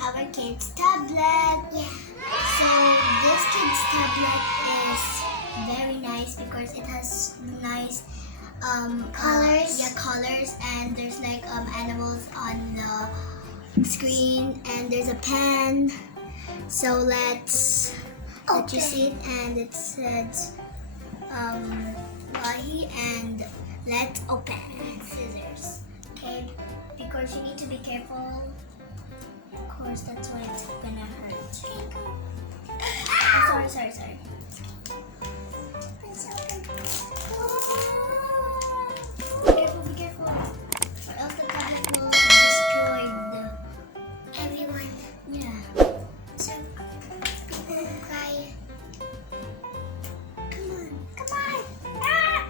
our kids' tablet. Yeah. So this kids' tablet is very nice because it has nice Colors. colors, and there's like animals on the screen, and there's a pen. So let's you see it, and it says Wahi, and let's open. Scissors, okay? Because you need to be careful. Of course, that's why it's gonna hurt. Sorry. Be careful, or else the tablet will destroy Everyone. Yeah. So people will cry.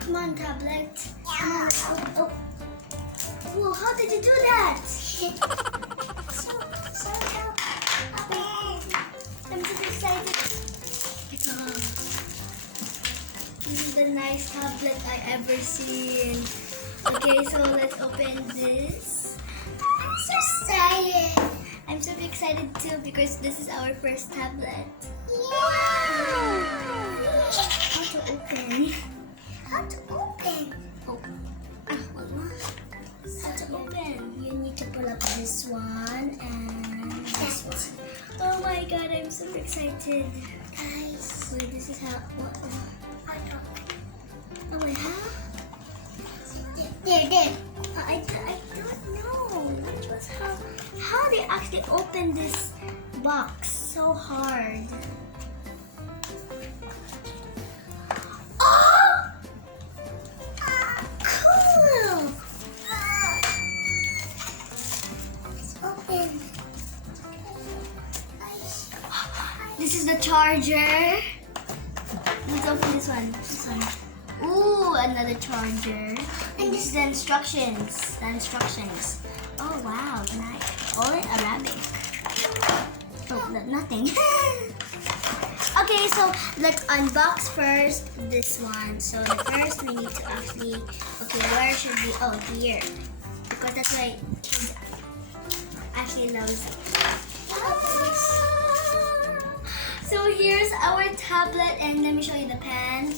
Come on, tablet. Yeah. Oh. Whoa, how did you do that? So I'm so excited. This is the nice tablet I ever seen. Okay, so let's open this. I'm so excited. I'm so excited too because this is our first tablet. Yeah. How to open? How to open? Oh. How to open? You need to pull up this one and this one. Oh my god, I'm so excited. Guys. Wait, this is how. What? Oh wait, huh? There. I don't know. That was how they actually open this box so hard. Oh! Cool! It's open. This is the charger. Let's open this one. Ooh, another charger. And this is the instructions. Oh wow, nice. All in Arabic. Oh, nothing. Okay, so let's unbox first this one. So the first we need to actually, where should we? Oh, here, because that's why kids actually loves it. So here's our tablet, and let me show you the pen.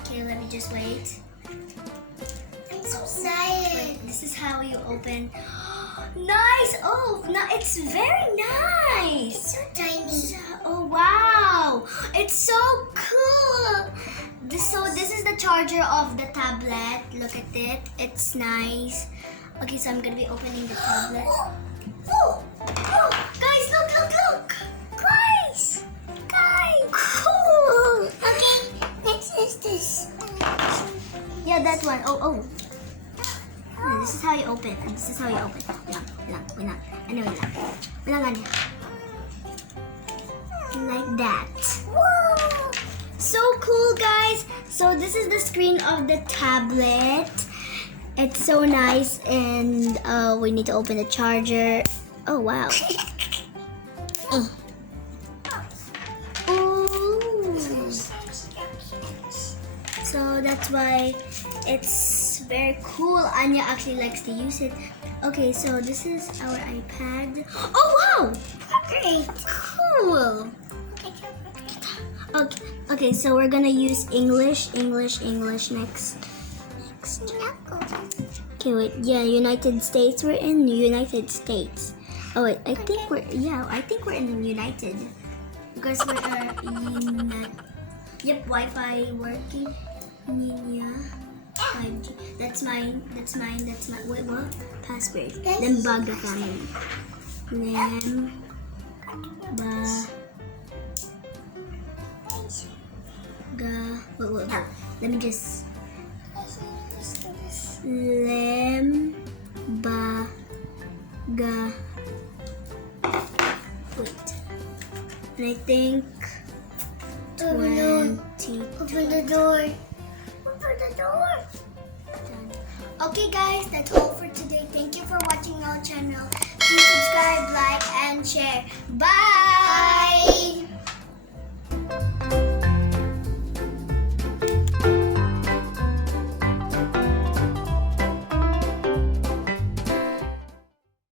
Okay, let me just wait. I'm so excited. This is how you open. Nice! Oh, no, it's very nice. It's so tiny. Oh wow! It's so cool. This is the charger of the tablet. Look at it. It's nice. Okay, so I'm gonna be opening the tablet. Oh. Guys, look! Guys! Cool. Okay, next is this. Yeah, that one. Oh. This is how you open. Wait. Like that. Whoa. So cool, guys. So this is the screen of the tablet. It's so nice, and we need to open the charger. Oh wow. Ooh. So that's why it's very cool. Anya actually likes to use it. Okay, so this is our iPad. Oh wow! Great. Cool. Okay, so we're gonna use English next. Okay, wait. Yeah, United States. We're in United States. Oh wait, I think we're in United because we are in. Yep, Wi-Fi working. Yeah. 5G. That's mine. Wait, what? Password. Lembaga family. Wait. Let me just. Lembaga. Wait. And I think 20. Open the door. Done. Okay guys, that's all for today. Thank you for watching our channel. Please subscribe, like, and share. Bye!